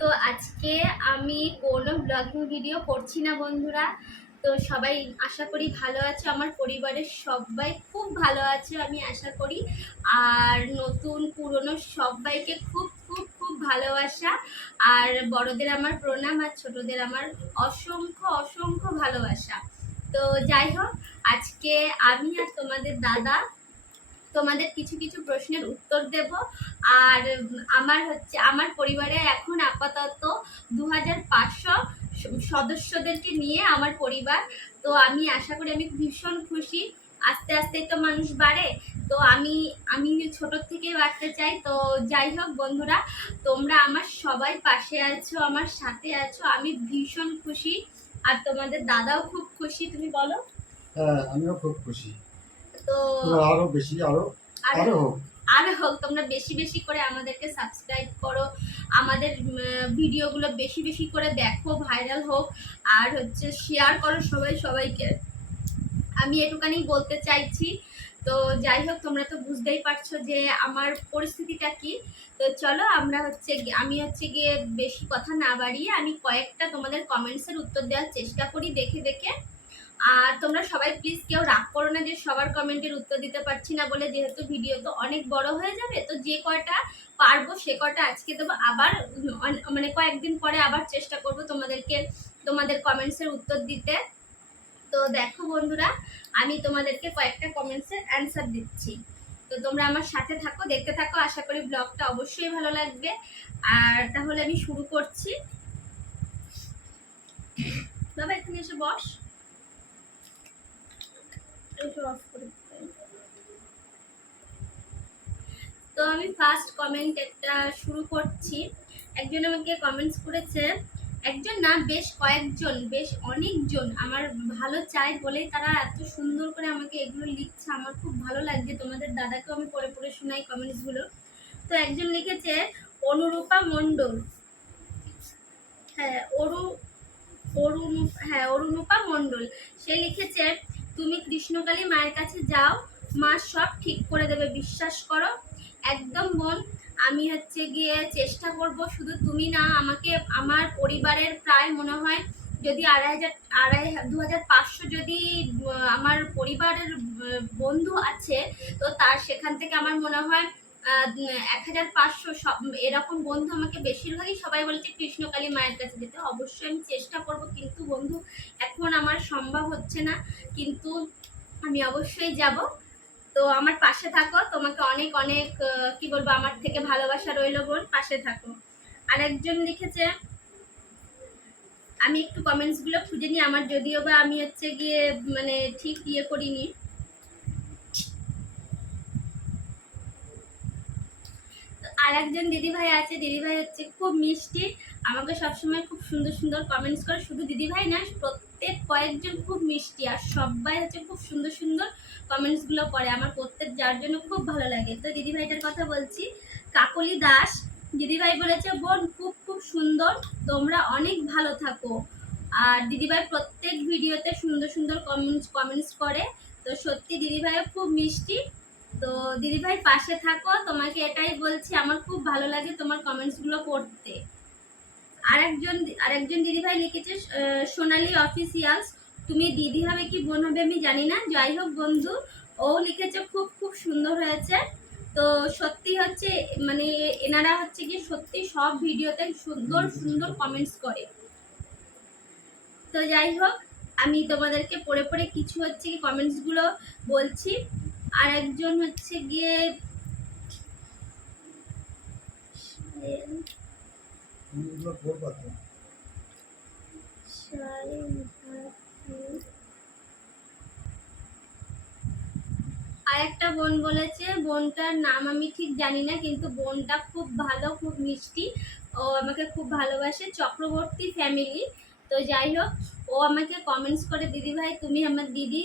তো আজকে আমি কোনো ব্লগিং ভিডিও করছি না বন্ধুরা। তো সবাই আশা করি ভালো আছে, আমার পরিবারের সবাই খুব ভালো আছে আমি আশা করি। আর নতুন পুরনো সবাইকে খুব খুব খুব ভালোবাসা। আর বড়দের আমার প্রণাম, আর ছোটদের আমার অসংখ্য অসংখ্য ভালোবাসা। তো যাই হোক, আজকে আমি আর তোমাদের দাদা তোমাদের কিছু কিছু প্রশ্নের উত্তর দেব। আর আমার পরিবারে এখন আপাতত 2500 সদস্যদেরকে নিয়ে আমার পরিবার। তো আমি আশা করি আমি ভীষণ খুশি। আস্তে আস্তে তো মানুষ বাড়ে, তো আমি আমি ছোট থেকেই বাড়তে চাই। তো যাই হোক বন্ধুরা, তোমরা আমার সবাই পাশে আছো, আমার সাথে আছো, আমি ভীষণ খুশি। আর তোমাদের দাদাও খুব খুশি, তুমি বলো। হ্যাঁ, আমিও খুব খুশি। তো আরো বেশি, আরো আরো হোক। আরো হোক, তোমরা বেশি বেশি করে আমাদেরকে সাবস্ক্রাইব করো, আমাদের ভিডিওগুলো বেশি বেশি করে দেখো, ভাইরাল হোক। আর শেয়ার করো সবাই সবাইকে, আমি এটুখানি বলতে চাইছি। তো যাই হোক, তোমরা তো বুঝতেই পারছো যে আমার পরিস্থিতিটা কি। তো চলো আমি গিয়ে বেশি কথা না বাড়িয়ে আমি কয়েকটা তোমাদের কমেন্টসের উত্তর দেওয়ার চেষ্টা করি দেখে দেখে। আর তোমরা সবাই প্লিজ কেউ রাগ করো না যে সবার কমেন্টের উত্তর দিতে পারছি না বলে, যেহেতু ভিডিও তো অনেক বড় হয়ে যাবে। তো যে কয়টা পারবো সে কয়টা আজকে দেবো, আবার মানে কয়েকদিন পরে আবার চেষ্টা করব তোমাদের কমেন্টসের উত্তর দিতে। তো দেখো বন্ধুরা, আমি তোমাদেরকে কয়েকটা কমেন্টসের অ্যান্সার দিচ্ছি। তো তোমরা আমার সাথে থাকো, দেখতে থাকো, আশা করি ব্লগটা অবশ্যই ভালো লাগবে। আর তাহলে আমি শুরু করছি। বাবা এখানে এসে বস। তো আমি ফার্স্ট কমেন্ট একটা শুরু করছি। একজন আমাকে কমেন্টস করেছে, একজন না বেশ কয়েকজন, বেশ অনেকজন আমার ভালো চাই বলেই তারা এত সুন্দর করে আমাকে এগুলো লিখছে। আমার খুব ভালো লাগছে, তোমাদের দাদাকেও আমি পড়ে পড়ে শোনাই কমেন্টসগুলো। তো একজন লিখেছে অনুরূপা মণ্ডল, হ্যাঁ অরুণূপা মণ্ডল। সে লিখেছে, তুমি কৃষ্ণকালী মায়ের কাছে যাও, মা সব ঠিক করে দেবে, বিশ্বাস করো। একদম বোন, আমি গিয়ে চেষ্টা করব। শুধু তুমি না, আমাকে আমার পরিবারের প্রায় মনে হয় যদি 2500 যদি আমার পরিবারের বন্ধু আছে, তো তার সেখান থেকে আমার মনে হয় 1500 সব এরকম বন্ধু আমাকে বেশিরভাগই সবাই বলেছে কৃষ্ণকালী মায়ের কাছে যেতে। অবশ্যই আমি চেষ্টা করব, কিন্তু বন্ধু এখন আমার সম্ভব হচ্ছে না, কিন্তু আমি অবশ্যই যাব। তো আমার পাশে থাকো, তোমাকে অনেক অনেক কি বলবো, আমার থেকে ভালোবাসা রইলো বোন, পাশে থাকো। আরেকজন লিখেছে, আমি একটু কমেন্টসগুলো খুঁজে নিই, আমার যদিও বা আমি গিয়ে মানে ঠিক ইয়ে করিনি। আর একজন দিদিভাই আছে, দিদিভাই খুব মিষ্টি, আমাকে সবসময় খুব সুন্দর সুন্দর কমেন্টস করে। শুধু দিদিভাই না, প্রত্যেক কয়েকজন খুব মিষ্টি, আর সবাই খুব সুন্দর সুন্দর কমেন্টসগুলো করে, আমার প্রত্যেক যার জন্য খুব ভালো লাগে। তো দিদিভাইটার কথা বলছি, কাকলি দাস দিদিভাই বলেছে, বোন খুব খুব সুন্দর, তোমরা অনেক ভালো থাকো। আর দিদিভাই প্রত্যেক ভিডিওতে সুন্দর সুন্দর কমেন্টস করে। তো সত্যি দিদিভাইও খুব মিষ্টি। তো দিদিভাই পাশে থাকো, তোমাকে এটাই বলছি, আমার খুব ভালো লাগে তোমার কমেন্টসগুলো পড়তে। আরেকজন দিদিভাই লিখেছে, সোনালী অফিসিয়ালস, তুমি দিদি হবে কি বোন হবে আমি জানি না, যাই হোক বন্ধু, ও লিখেছে খুব খুব সুন্দর হয়েছে। তো সত্যি মানে এনারা কি সত্যি সব ভিডিওতে সুন্দর সুন্দর কমেন্টস করে। তো যাই হোক, আমি তোমাদেরকে পড়ে পড়ে কিছু কি কমেন্টসগুলো বলছি। আর একজন গিয়ে আর একটা বোন বলেছে, বোনটার নাম আমি ঠিক জানি না, কিন্তু বোনটা খুব ভালো, খুব মিষ্টি, ও আমাকে খুব ভালোবাসে, চক্রবর্তী ফ্যামিলি। তো যাই হোক, ও আমাকে কমেন্টস করে, দিদি ভাই তুমি আমার দিদি,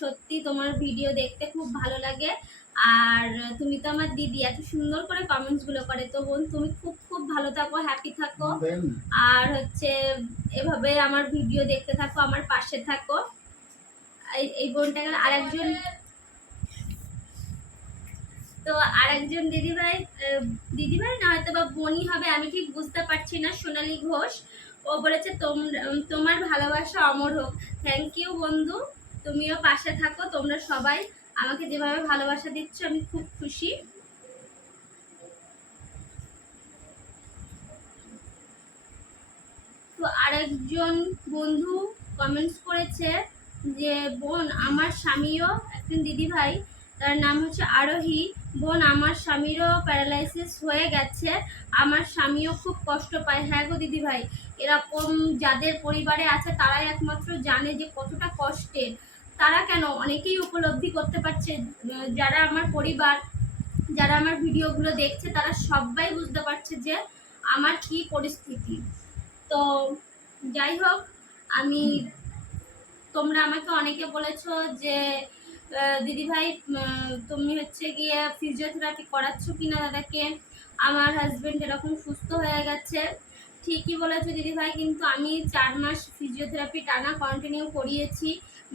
সত্যি তোমার ভিডিও দেখতে খুব ভালো লাগে, আর তুমি তো আমার দিদি, এত সুন্দর করে কমেন্টসগুলো করে। তো বোন তুমি খুব খুব ভালো থাকো, হ্যাপি থাকো, আর এভাবে আমার ভিডিও দেখতে থাকো, আমার পাশে থাকো। এই বোনটা আরেকজন। তো তো আরেকজন দিদিভাই না হয়তো বা বোনই হবে, আমি ঠিক বুঝতে পারছি না, সোনালী ঘোষ। ও বলেছে তোমার ভালোবাসা অমর হোক। থ্যাংক ইউ বন্ধু, তুমিও পাশে থাকো। তোমরা সবাই আমাকে যেভাবে ভালোবাসা দিচ্ছ আমি খুব খুশি। তো আরেকজন বন্ধু কমেন্টস করেছে যে বোন আমার স্বামীও, একজন দিদিভাই তার নাম হচ্ছে আরোহী, বোন আমার স্বামীরও প্যারালাইসিস হয়ে গেছে, আমার স্বামীও খুব কষ্ট পায়। হ্যাঁ গো দিদিভাই, এরকম যাদের পরিবারে আছে তারাই একমাত্র জানে যে কতটা কষ্টের। তারা কেন, অনেকেই উপলব্ধি করতে পারছে, যারা আমার পরিবার, যারা আমার ভিডিওগুলো দেখছে তারা সবাই বুঝতে পারছে যে আমার কি পরিস্থিতি। তো যাই হোক, আমি তোমরা আমাকে অনেকে বলেছো যে দিদিভাই তুমি হচ্ছে গিয়ে ফিজিওথেরাপি করাচ্ছ কিনা দাদাকে, আমার হাজবেন্ড এরকম সুস্থ হয়ে গেছে। ঠিকই বলেছো দিদিভাই, কিন্তু আমি 4 মাস ফিজিওথেরাপি টানা কন্টিনিউ করিয়েছি,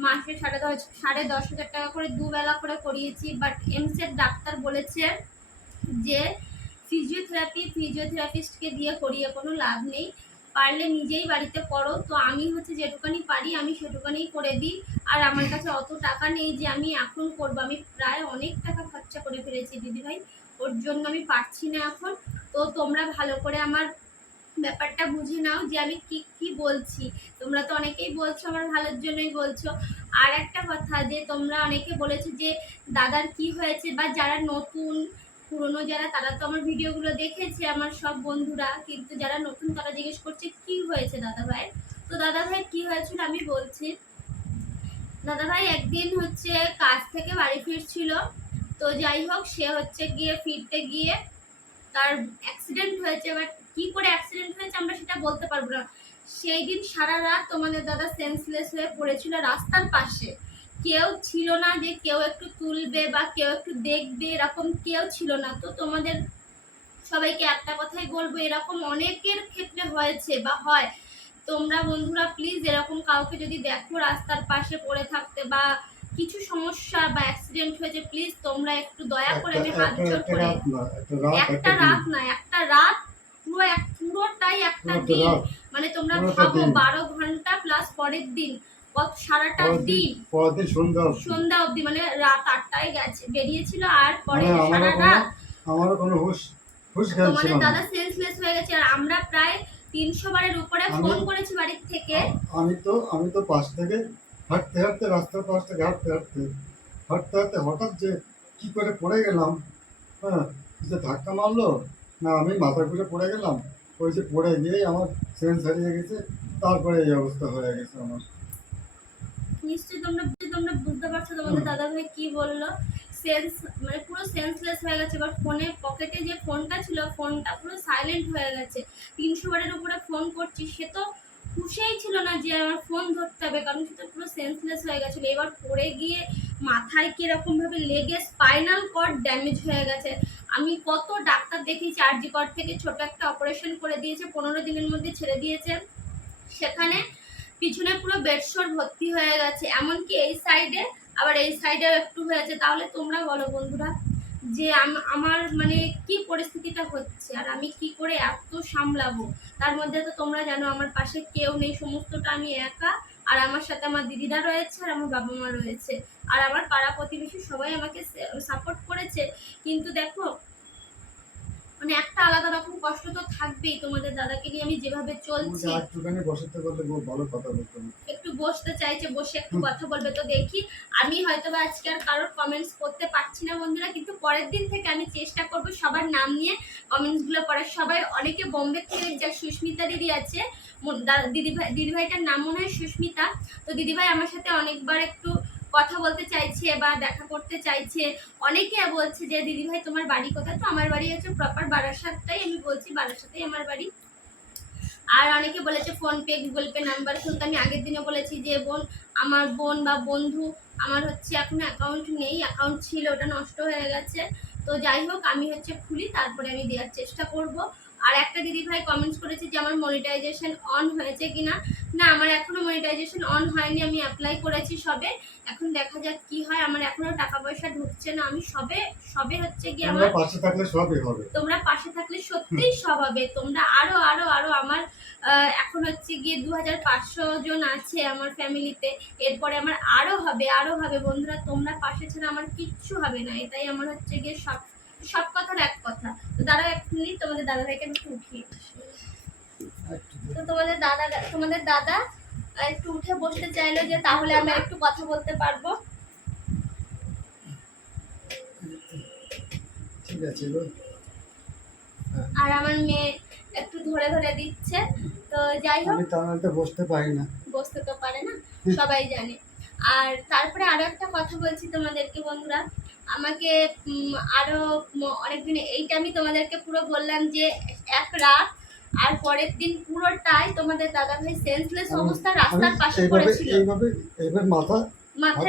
মাসে 10,500 টাকা করে দুবেলা করে করিয়েছি। বাট এমসের ডাক্তার বলেছে যে ফিজিওথেরাপিস্টকে দিয়ে করিয়ে কোনো লাভ নেই, পারলে নিজেই বাড়িতে করো। তো আমি হচ্ছে যেটুকানি পারি আমি সেটুকানি করে দিই। আর আমার কাছে অত টাকা নেই যে আমি এখন করবো, আমি প্রায় অনেক টাকা খরচা করে ফেলেছি দিদিভাই, ওর জন্য আমি পারছি না এখন। তো তোমরা ভালো করে আমার ব্যাপারটা বুঝে নাও যে আমি কি কি বলছি। তোমরা তো অনেকেই বলছো আমার ভালোর জন্যই বলছো। আর একটা কথা, যে তোমরা অনেকে বলেছো যে দাদার কি হয়েছে, বা যারা নতুন পুরনো যারা, তারা তো আমার ভিডিওগুলো দেখেছে আমার সব বন্ধুরা, কিন্তু যারা নতুন তারা জিজ্ঞেস করছে কি হয়েছে দাদা ভাই। তো দাদা ভাই কি হয়েছিল আমি বলছি। দাদা ভাই একদিন হচ্ছে কাজ থেকে বাড়ি ফিরছিল, তো যাই হোক সে হচ্ছে গিয়ে ফিরতে গিয়ে তার অ্যাক্সিডেন্ট হয়েছে। বাট কি করে অ্যাক্সিডেন্ট হয়েছে আমরা সেটা বলতে পারবো না। সেই দিন সারা রাত তোমাদের দাদা সেন্সলেস হয়ে পড়েছিল রাস্তার পাশে, কেউ ছিল না যে কেউ একটু তুলবে বা কেউ একটু দেখবে, এরকম কেউ ছিল না। তো তোমাদের সবাইকে একটা কথাই বলবো, এরকম অনেকের ক্ষেত্রে হয়েছে বা হয়। তোমরা বন্ধুরা প্লিজ এরকম কাউকে যদি দেখো রাস্তার পাশে পড়ে থাকতে বা কিছু সমস্যা বা অ্যাক্সিডেন্ট হয়েছে, প্লিজ তোমরা একটু দয়া করে, আমি হাত জোর করে, একটা রাত না, একটা রাত পুরোটাই একটা দিন, মানে তোমরা ভাবো 12 ঘন্টা প্লাস পরের দিন, সারাটা দিন সন্ধ্যা অবধি, মানে রাত 8টায় গেছে বেরিয়েছিল, আর পরে সারা রাত আমারও কোনো হুঁশ জ্ঞান ছিল তোমাদের না। দাদা সেন্সলেস হয়ে গেছে। আর আমরা প্রায় 300 বারের উপরে ফোন করেছি বাড়ির থেকে। আমি তো পাশ থেকে হাঁটতে হাঁটতে, রাস্তার পাশ থেকে হাঁটতে হাঁটতে হঠাৎ যে কি করে পড়ে গেলাম, হ্যাঁ, যে ধাক্কা মারলো না আমি মাথা ঘুরে পড়ে গেলাম, ওই যে পড়ে গিয়েই আমার সেন্স হারিয়ে গেছে, তারপরে এই অবস্থা হয়ে গেছে আমার। নিশ্চয়ই তোমরা বুঝতে পারছো তোমাদের দাদা ভাই কি বললো, সেন্স মানে পুরো সেন্সলেস হয়ে গেছে। এবার ফোনে পকেটে যে ফোনটা ছিল ফোনটা পুরো সাইলেন্ট হয়ে গেছে। 300 বারের উপরে ফোন করছি, সে তো খুশিই ছিল না যে আমার ফোন ধরতে হবে, কারণ সে তো পুরো সেন্সলেস হয়ে গেছিলো। এবার পড়ে গিয়ে মাথায় কিরকম ভাবে লেগে স্পাইনাল কর্ড ড্যামেজ হয়ে গেছে। আমি কত ডাক্তার দেখিয়েছি, আরজি কর থেকে ছোট একটা অপারেশন করে দিয়েছে, 15 দিনের মধ্যে ছেড়ে দিয়েছে। সেখানে পিছনে পুরো বেডশোর ভর্তি হয়ে গেছে, এমনকি এই সাইডে, আবার এই সাইডেও একটু হয়েছে। তাহলে তোমরা বলো বন্ধুরা যে আমার মানে কি পরিস্থিতিটা হচ্ছে, আর আমি কি করে এত সামলাবো। তার মধ্যে তো তোমরা জানো আমার পাশে কেউ নেই, সমস্তটা আমি একা। আর আমার সাথে আমার দিদিরা রয়েছে, আর আমার বাবা মা রয়েছে, আর আমার পাড়া প্রতিবেশী সবাই আমাকে সাপোর্ট করেছে। কিন্তু দেখো মানে একটা আলাদা রকম কষ্ট তো থাকবেই। তোমাদের দাদাকে নিয়ে আমি যেভাবে চলছি, একটুখানি বসতে বললে খুব ভালো কথা বলতো, একটু বসতে চাইছে, বসে একটু কথা বলবে। তো দেখি, আমি হয়তো বা আজকে আর কারোর কমেন্টস করতে পারছি না বন্ধুরা, কিন্তু পরের দিন থেকে আমি চেষ্টা করব সবার নাম নিয়ে কমেন্টসগুলো পড়ার। সবাই অনেকে বোম্বে থেকে, যা সুস্মিতা দিদি আছে, দিদিভাইটার নাম মনে হয় সুস্মিতা, তো দিদিভাই আমার সাথে অনেকবার একটু কথা বলতে চাইছে বা দেখা করতে চাইছে। অনেকে বলছে যে দিদিভাই তোমার বাড়ি কোথায়, তো আমার বাড়ি হচ্ছে প্রপার বারাসাতটাই, আমি বলছি বারাসাতেই আমার বাড়ি। আর অনেকে বলেছে ফোনপে গুগল পে নাম্বার খুলতে, আমি আগের দিনে বলেছি যে আমার বোন বা বন্ধু আমার হচ্ছে এখন অ্যাকাউন্ট নেই, অ্যাকাউন্ট ছিল ওটা নষ্ট হয়ে গেছে। তো যাই হোক আমি হচ্ছে খুলি, তারপরে আমি দেওয়ার চেষ্টা করব। আর একটা দিদিভাই কমেন্টস করেছে যে আমার মনিটাইজেশন অন হয়েছে কিনা, না, আমার এখনো মনিটাইজেশন অন হয়নি, আমি অ্যাপ্লাই করেছি সবে। এখন দেখা যাক কি হয়, আমার এখনো টাকা পয়সা ঢুকছে না। আমি সবে সবে হচ্ছে গিয়ে তোমরা আমার, পাশে থাকলে সবই হবে। তোমরা পাশে থাকলে সত্যিই সব হবে। তোমরা আরো আরো আরো আমার এখন হচ্ছে গিয়ে 2500 জন আছে আমার ফ্যামিলিতে। এরপরে আমার আরো হবে, আরো হবে বন্ধুরা। তোমরা পাশে ছাড়া আমার কিচ্ছু হবে না, এটাই আমার হচ্ছে গিয়ে সব সব কথার এক কথা। তো দাঁড়াও এক মিনিট, তোমাদের দাদা ভাইকে আমি একটু উঠিয়ে দিই। তো তোমাদের দাদা একটু উঠে বসতে চাইলো, যে তাহলে আমি একটু কথা বলতে পারবো। ঠিক আছে গো। আর আমার মেয়ে একটু ধরে ধরে দিচ্ছে। তো যাই হোক, আমি তার মধ্যে বসতে পারি না। বসতে তো পারে না, সবাই জানে। আর তারপরে আরো একটা কথা বলছি তোমাদেরকে বন্ধুরা, আমাকে আরো অনেকদিন, এইটা আমি তোমাদেরকে পুরো বললাম যে এক রাত, আর পরের দিন পুরোটাই তোমাদের দাদা ভাই সেন্সলেস অবস্থা রাস্তার পাশে পড়েছিল। এইভাবে মাথা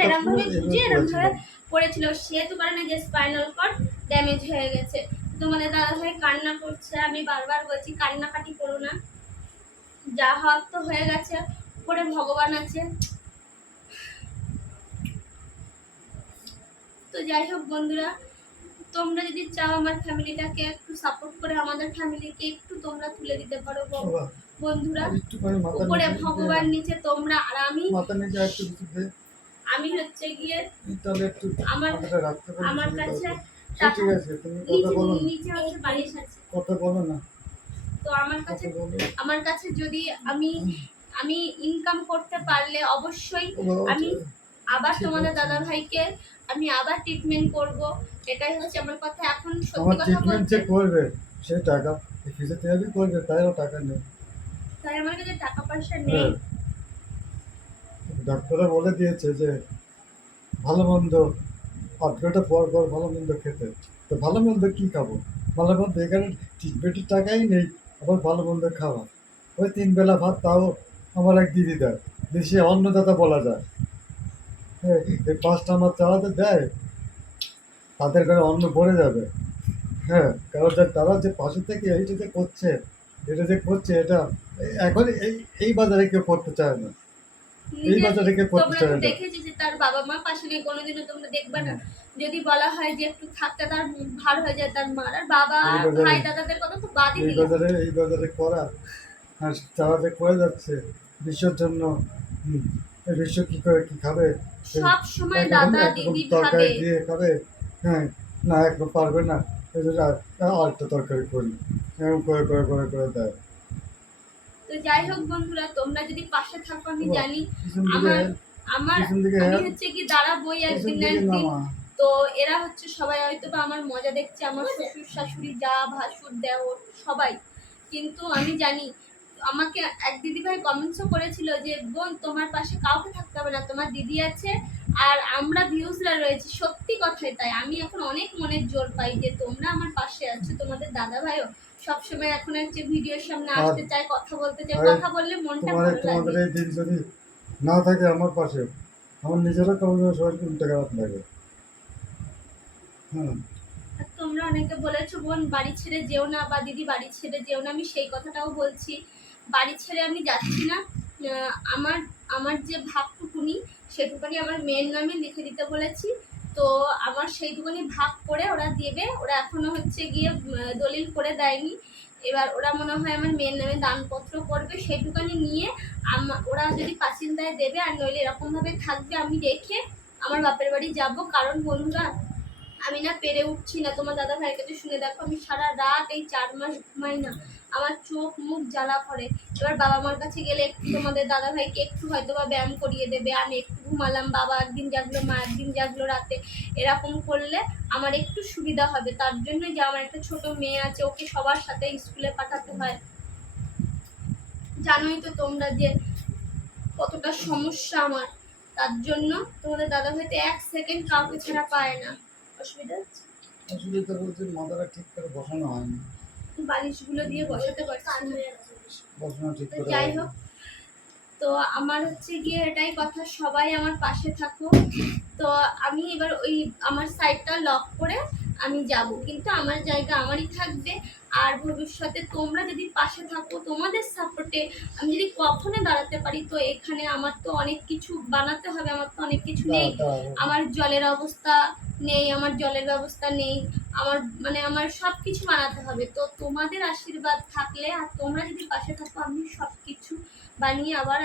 এরম ভাবে বুঝে এরম ভাবে পড়েছিল। সে তো পারে না যে স্পাইনাল কর্ড ড্যামেজ হয়ে গেছে। তোমাদের দাদা ভাই কান্না করছে, আমি বারবার বলছি কান্নাকাটি করো না, যা হওয়ার তো হয়ে গেছে, উপরে ভগবান আছে। তো যাই হোক বন্ধুরা, তোমরা যদি চাও আমার ফ্যামিলিটাকে একটু সাপোর্ট করে আমাদের ফ্যামিলিকে একটু তোমরা তুলে দিতে পারো বন্ধুরা। উপরে ভগবান, নিচে তোমরা, আর আমি হচ্ছে গিয়ে আমার কাছে নিচে হচ্ছে বালিশ আছে। তো আমার কাছে যদি আমি ইনকাম করতে পারলে অবশ্যই আমি আবার তোমাদের দাদা ভাইকে আমি আবার ট্রিটমেন্ট করব। এটাই হচ্ছে আমার কথা। এখন সত্যি কথা বলতে করবে সে টাকা ফিজিওথেরাপি করবে, তাইও টাকা নেই, তাই আমার কাছে টাকা পয়সা নেই। ডাক্তাররা বলে দিয়েছে যে ভালো মন্দ 8 ঘন্টা পর পর ভালো মন্দ খেতে। তো ভালো মন্দ কি খাবো? ভালো মন্দ এখানে ট্রিটমেন্টের টাকাই নেই, আবার ভালো মন্দ খাওয়া। ওই 3 বেলা ভাত, তাও আমার এক দিদি দেয়, দেশে অন্নদাতা বলা যায়। এই 5টা মাছ চালাতে দেয়, তাদের ঘরে অন্ন ভরে যাবে। হ্যাঁ, কারণ তারা যে পাশে থেকে এটা যে করছে এটা এখন এই বাজারে কেউ করতে চায় না। এই বাজারে কেউ করতে তোমরা চায় তো না। দেখেছি যে তার বাবা মা পাশে নেই, কোনোদিনও তোমরা দেখবে না। যদি বলা হয় যে একটু থাকতে, তার ভার হয়ে যায় তার মা। আর বাবা ভাই দাদাদের কথা তো বাদই দিলাম। এই বাজারে করা আর তারা যে করে যাচ্ছে বিশ্বের জন্য। এই বিশ্ব কি করে কি খাবে? সব সময় দাদা দিদি তরকারি ভাবে দিয়ে খাবে। হ্যাঁ, না একদম পারবে না, এই জন্য আরেকটা তরকারি করি, এরকম করে করে করে করে দেয়। তো যাই হোক বন্ধুরা, তোমরা যদি পাশে থাকো, আমি জানি আমার আমি হচ্ছে কি দাঁড়াবোই একদিন না একদিন। তো এরা হচ্ছে সবাই হয়তো বা আমার মজা দেখছে, আমার শ্বশুর শাশুড়ি, যা ভাসুর দেওর সবাই। কিন্তু আমি জানি, আমাকে এক দিদি ভাই কমেন্টসও করেছিল যে বোন তোমার পাশে কাউকে থাকতে হবে না, তোমার দিদি আছে আর আমরা ভিউজরা রয়েছি। সত্যি কথাই তাই। আমি এখন অনেক মনের জোর পাই যে তোমরা আমার পাশে আছো। তোমাদের দাদা ভাইও সবসময় এখন হচ্ছে ভিডিওর সামনে আসতে চায়, কথা বলতে চায়। কথা বললে মনটা ভালো লাগে। তোমাদের এই দিন যদি না থাকে আমার পাশে, আমার নিজেরও কেমন সবাইকে উল্টে খারাপ লাগে। তোমরা অনেকে বলেছো বোন বাড়ি ছেড়ে যেও না, বা দিদি বাড়ি ছেড়ে যেও না। আমি সেই কথাটাও বলছি, বাড়ি ছেড়ে আমি যাচ্ছি না। আমার আমার যে ভাগটুকুনি, সেটুকুনি আমার মেয়ের নামে লিখে দিতে বলেছি। তো আমার সেইটুকুনি ভাগ করে ওরা দেবে। ওরা এখনো হচ্ছে গিয়ে দলিল করে দেয়নি। এবার ওরা মনে হয় আমার মেয়ের নামে দানপত্র করবে, সেইটুকানি নিয়ে ওরা যদি পাচিন্তায় দেবে, আর নইলে এরকমভাবে থাকবে। আমি রেখে আমার বাপের বাড়ি যাব। কারণ বন্ধুরা, আমি না পেরে উঠছি না। তোমার দাদা ভাইয়ের কাছে শুনে দেখো, আমি সারা রাত এই 4 মাস ঘুমাই না, আমার চোখ মুখ জ্বালা করে। এবার বাবা মার কাছে গেলে একটু তোমাদের দাদা ভাইকে একটু হয়তো বা ব্যায়াম করিয়ে দেবে, আমি একটু ঘুমালাম, বাবা একদিন জাগলো, মা একদিন জাগলো রাতে। এরকম করলে আমার একটু সুবিধা হবে। তার জন্যই যে আমার একটা ছোট মেয়ে আছে, ওকে সবার সাথে স্কুলে পাঠাতে হয়। জানোই তো তোমরা যে কতটা সমস্যা আমার। তার জন্য তোমাদের দাদা ভাই তো 1 সেকেন্ড কাউকে ছাড়া পায় না। অসুবিধা বলতে মাথাটা ঠিক করে বসানো হয়নি, বালিশগুলো দিয়ে বসাতে পারছি না। বসানো ঠিক করে। যাই হোক, তো আমার হচ্ছে গিয়ে এটাই কথা, সবাই আমার পাশে থাকো। তো আমি এবার ওই আমার সাইডটা লক করে আমি যাব, কিন্তু আমার জায়গা আমারই থাকবে। আর ভবিষ্যতে তোমরা যদি পাশে থাকো, তোমাদের সাপোর্টে হেঁটে আমি যদি কখনো দাঁড়াতে পারি, তো এখানে আমার তো অনেক কিছু বানাতে হবে, আমার তো অনেক কিছু নেই। আমার জলের অবস্থা নেই, আমার জলের ব্যবস্থা নেই, আমার মানে আমার সব কিছু বানাতে হবে। তো তোমাদের আশীর্বাদ থাকলে আর তোমরা যদি পাশে থাকো, আমি সব কিছু বানিয়ে আবার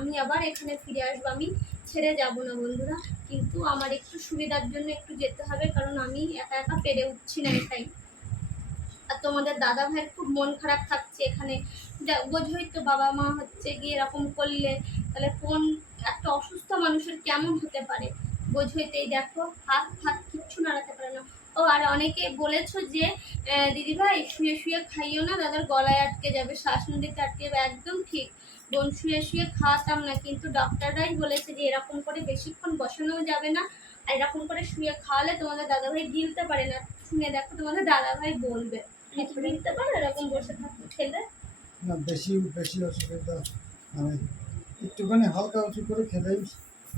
আমি আবার এখানে ফিরে আসবো। আমি ছেড়ে যাব না বন্ধুরা, কিন্তু আমার একটু সুবিধার জন্য একটু যেতে হবে, কারণ আমি একা একা পেরে উঠছি না এটাই। আর তোমাদের দাদা ভাইয়ের খুব মন খারাপ থাকছে এখানে। বোঝোই তো, বাবা মা হচ্ছে গিয়ে এরকম করলে তাহলে কোন একটা অসুস্থ মানুষের কেমন হতে পারে, বোঝোই তো। এই দেখো, হাত হাত কিচ্ছু নাড়াতে পারে না। ও আর অনেকে বলেছো যে দিদি ভাই শুয়ে শুয়ে খাইও না, দাদার গলায় আটকে যাবে, শ্বাস নদীতে আটকে যাবে। একদম ঠিক বোন, শুয়ে শুয়ে খাওয়াতাম না, কিন্তু ডক্টররাই বলেছে যে এরকম করে বেশিক্ষণ বসানোও যাবে না, আর এরকম করে শুয়ে খাওয়ালে তোমাদের দাদাভাই গিলতে পারে না। শুনে দেখো, তোমাদের দাদাভাই বলবে গিলতে পারে এরকম বসে থাকতে খেলে। না, বেশি বেশি অসুবিধা মানে একটুখানি হালকা উঁচু করে খেলেই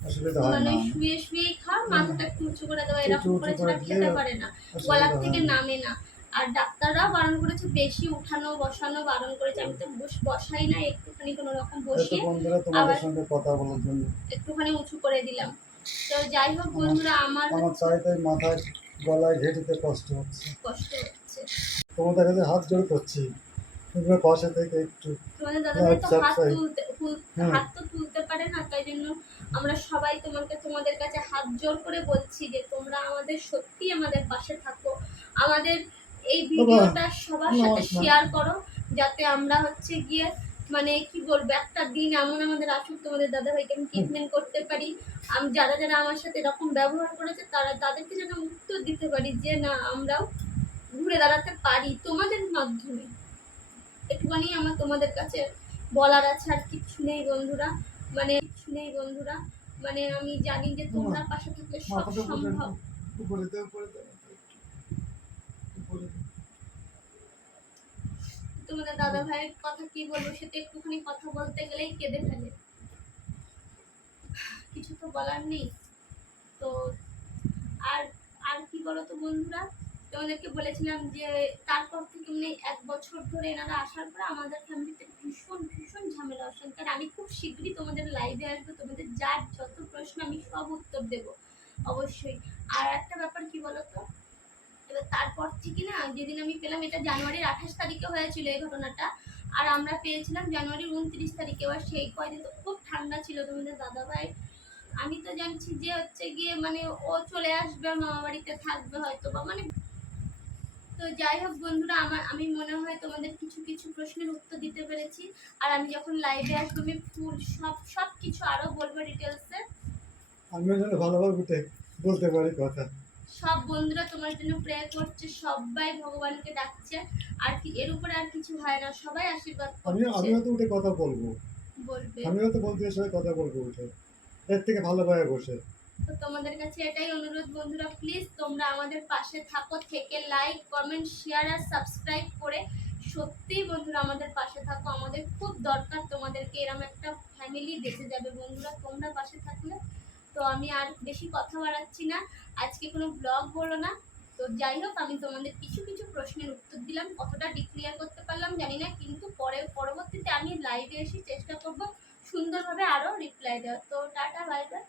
অসুবিধা হয় মানে না। শুয়ে শুয়েই খাও, মাথাটা একটু উঁচু করে দেওয়া, এরকম উঁচু করে করে ছাড়া দিয়ে খেতে পারে না, অসুবিধা গলার হয় থেকে না। নামে না। আর ডাক্তাররাও বারণ করেছে, বেশি উঠানো বসানো বারণ করেছে। আমি তো বসাই না, একটুখানি কোনো রকম এই তো বসিয়ে বন্ধুরা, তোমাদের আবার সঙ্গে কথা বলার জন্য একটুখানি উঁচু করে দিলাম। তো যাই হোক আমার বন্ধুরা, আমার আমার তাই মাথায় গলায় ঘেঁটিতে কষ্ট হচ্ছে। কষ্ট হচ্ছে। তোমাদের কাছে হাত জোড় করছি, তোমরা পাশে থেকে একটু তোমাদের দাদাভাই তো চাপসাই। হ্যাঁ, হাত তো তুলতে পারে না, তাই জন্য আমরা সবাই তোমাদের কাছে হাত জোর করে বলছি যে তোমরা আমাদের সত্যি আমাদের পাশে থাকো, আমাদের এই বাবা ভিডিওটা সবার সাথে নমস্কার। শেয়ার করো, যাতে আমরা হচ্ছে গিয়ে মানে কি বলবো, একটা দিন এমন আমাদের আসুক তোমাদের দাদাভাইকে আমি ট্রিটমেন্ট করতে পারি। আমি যারা যারা আমার সাথে এরকম ব্যবহার করেছে তাদেরকে যেন উত্তর দিতে পারি যে না, আমরাও ঘুরে দাঁড়াতে পারি তোমাদের মাধ্যমে। একটুখানি আমার তোমাদের কাছে বলার আছে, আর কিচ্ছু নেই বন্ধুরা। মানে আমি জানি যে তোমরা পাশে থাকলে সব মাথাটা সম্ভব। উপরে দে, উপরে দে, উপরে দে। তোমাদের দাদা ভাইয়ের কথা কি বলবো, সে তো একটুখানি কথা বলতে গেলেই কেঁদে ফেলে, কিছু তো বলার নেই। তো আর আর কি বলতো বন্ধুরা, তোমাদেরকে বলেছিলাম যে তারপর থেকে মানে 1 বছর ধরে এনারা আসার পর আমাদের ফ্যামিলিতে ভীষণ ভীষণ ঝামেলা অশান্তি। আর আমি খুব শীঘ্রই তোমাদের লাইভে আসবো, তোমাদের যার যত প্রশ্ন আমি সব উত্তর দেবো অবশ্যই। আর একটা ব্যাপার কি বলতো, এবার তারপর থেকে না, যেদিন আমি পেলাম, এটা জানুয়ারির 28 তারিখে হয়েছিল এই ঘটনাটা, আর আমরা পেয়েছিলাম জানুয়ারির 29 তারিখে। এবার সেই কয়দিন তো খুব ঠান্ডা ছিল। তোমাদের দাদাভাই, আমি তো জানছি যে হচ্ছে গিয়ে মানে ও চলে আসবে, মামা বাড়িতে থাকবে হয়তো বা মানে। তো যাই হোক বন্ধুরা, আমি মনে হয় তোমাদের কিছু কিছু প্রশ্নের উত্তর দিতে পেরেছি। আর আমি যখন লাইভে আসবো, আমি ফুল সব কিছু আরো বলবো ডিটেলসে। আমিও যেন ভালোভাবে উঠে বলতে পারি কথা। সব বন্ধুরা তোমার জন্য প্রে করছে, সবাই ভগবানকে ডাকছে। আর কি এর উপরে আর কিছু হয় না, সবাই আশীর্বাদ করছে। আমিও তো উঠে কথা বলবো, বলবে। আমিও তো বন্ধুদের সাথে কথা বলবো উঠে, এর থেকে ভালোভাবে বসে। তো তোমাদের কাছে এটাই অনুরোধ বন্ধুরা, প্লিজ তোমরা আমাদের পাশে থাকো, থেকে লাইক কমেন্ট শেয়ার আর সাবস্ক্রাইব করে সত্যিই বন্ধুরা আমাদের পাশে থাকো। আমাদের খুব দরকার তোমাদেরকে, এরকম একটা ফ্যামিলি বেঁচে যাবে বন্ধুরা তোমরা পাশে থাকলে। তো আমি আর বেশি কথা বাড়াচ্ছি না, আজকে কোনো ব্লগ বলো না। তো যাই হোক, আমি তোমাদের কিছু কিছু প্রশ্নের উত্তর দিলাম, কতটা ডিক্লিয়ার করতে পারলাম জানি না, কিন্তু পরবর্তীতে আমি লাইভে এসে চেষ্টা করব সুন্দরভাবে আরও রিপ্লাই দেওয়ার। তো টাটা, বাই বাই।